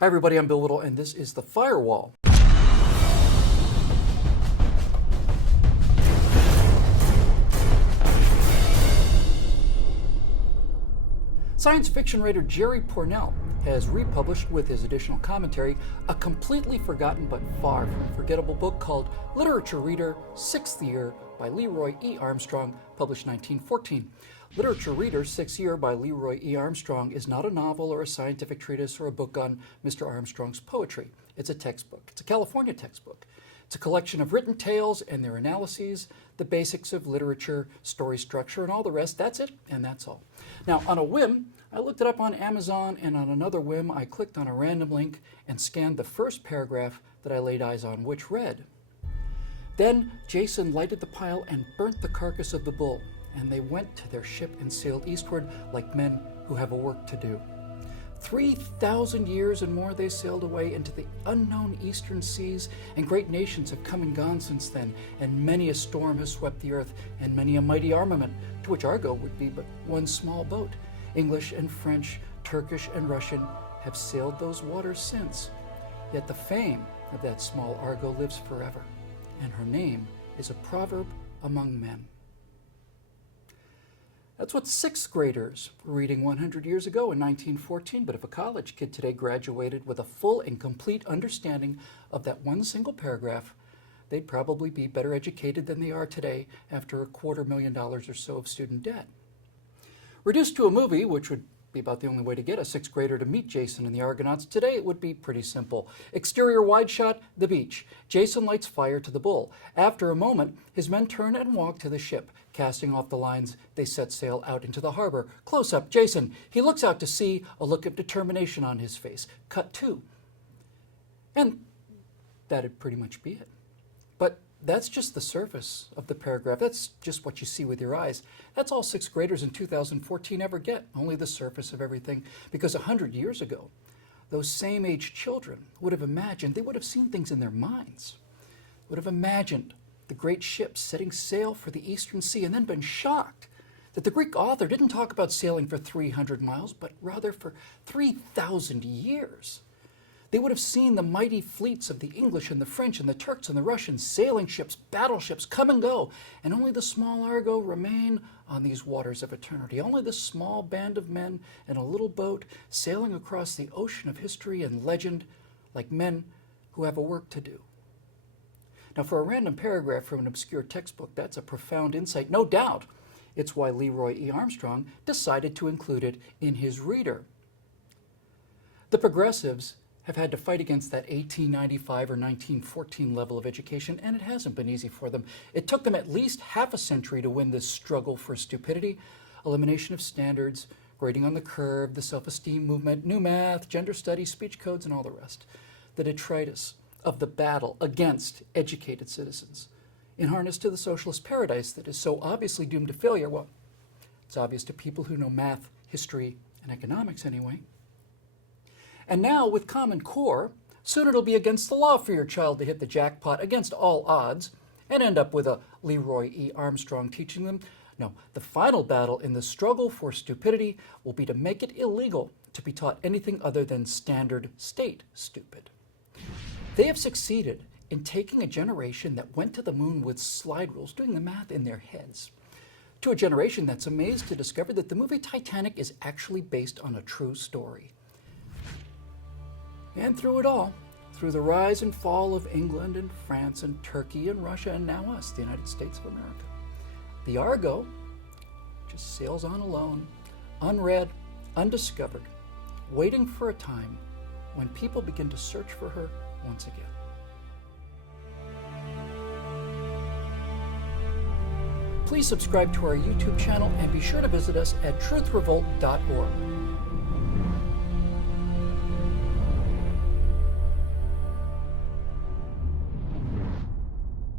Hi everybody, I'm Bill Whittle and this is the Firewall. Science fiction writer Jerry Pournelle has republished with his additional commentary a completely forgotten but far from forgettable book called Literature Reader, 6th Year by Leroy E. Armstrong, published 1914. Literature Reader, 6th Year by Leroy E. Armstrong is not a novel or a scientific treatise or a book on Mr. Armstrong's poetry. It's a textbook. It's a California textbook. It's a collection of written tales and their analyses, the basics of literature, story structure, and all the rest. That's it, and that's all. Now, on a whim, I looked it up on Amazon, and on another whim, I clicked on a random link and scanned the first paragraph that I laid eyes on, which read, "Then Jason lighted the pile and burnt the carcass of the bull, and they went to their ship and sailed eastward like men who have a work to do. 3,000 years and more they sailed away into the unknown eastern seas, and great nations have come and gone since then, and many a storm has swept the earth, and many a mighty armament, to which Argo would be but one small boat. English and French, Turkish and Russian have sailed those waters since. Yet the fame of that small Argo lives forever, and her name is a proverb among men." That's what 6th graders were reading 100 years ago in 1914, but if a college kid today graduated with a full and complete understanding of that one single paragraph, they'd probably be better educated than they are today after $250,000 or so of student debt. Reduced to a movie, which would be about the only way to get a 6th grader to meet Jason and the Argonauts today, it would be pretty simple. Exterior wide shot, the beach. Jason lights fire to the bull. After a moment, his men turn and walk to the ship. Casting off the lines, they set sail out into the harbor. Close up, Jason. He looks out to sea, a look of determination on his face. Cut 2. And that'd pretty much be it. But that's just the surface of the paragraph. That's just what you see with your eyes. That's all 6th graders in 2014 ever get, only the surface of everything. Because 100 years ago, those same age children would have imagined, they would have seen things in their minds, would have imagined the great ships setting sail for the eastern sea and then been shocked that the Greek author didn't talk about sailing for 300 miles, but rather for 3,000 years. They would have seen the mighty fleets of the English and the French and the Turks and the Russians, sailing ships, battleships, come and go, and only the small Argo remain on these waters of eternity. Only the small band of men in a little boat sailing across the ocean of history and legend like men who have a work to do. Now, for a random paragraph from an obscure textbook, that's a profound insight, no doubt. It's why Leroy E. Armstrong decided to include it in his reader. The progressives have had to fight against that 1895 or 1914 level of education, and it hasn't been easy for them. It took them at least half a century to win this struggle for stupidity, elimination of standards, grading on the curve, the self-esteem movement, new math, gender studies, speech codes, and all the rest. The detritus of the battle against educated citizens, in harness to the socialist paradise that is so obviously doomed to failure. Well, it's obvious to people who know math, history, and economics anyway. And now, with Common Core, soon it'll be against the law for your child to hit the jackpot against all odds and end up with a Leroy E. Armstrong teaching them. No, the final battle in the struggle for stupidity will be to make it illegal to be taught anything other than standard state stupid. They have succeeded in taking a generation that went to the moon with slide rules, doing the math in their heads, to a generation that's amazed to discover that the movie Titanic is actually based on a true story. And through it all, through the rise and fall of England and France and Turkey and Russia and now us, the United States of America, the Argo just sails on alone, unread, undiscovered, waiting for a time when people begin to search for her once again. Please subscribe to our YouTube channel and be sure to visit us at truthrevolt.org.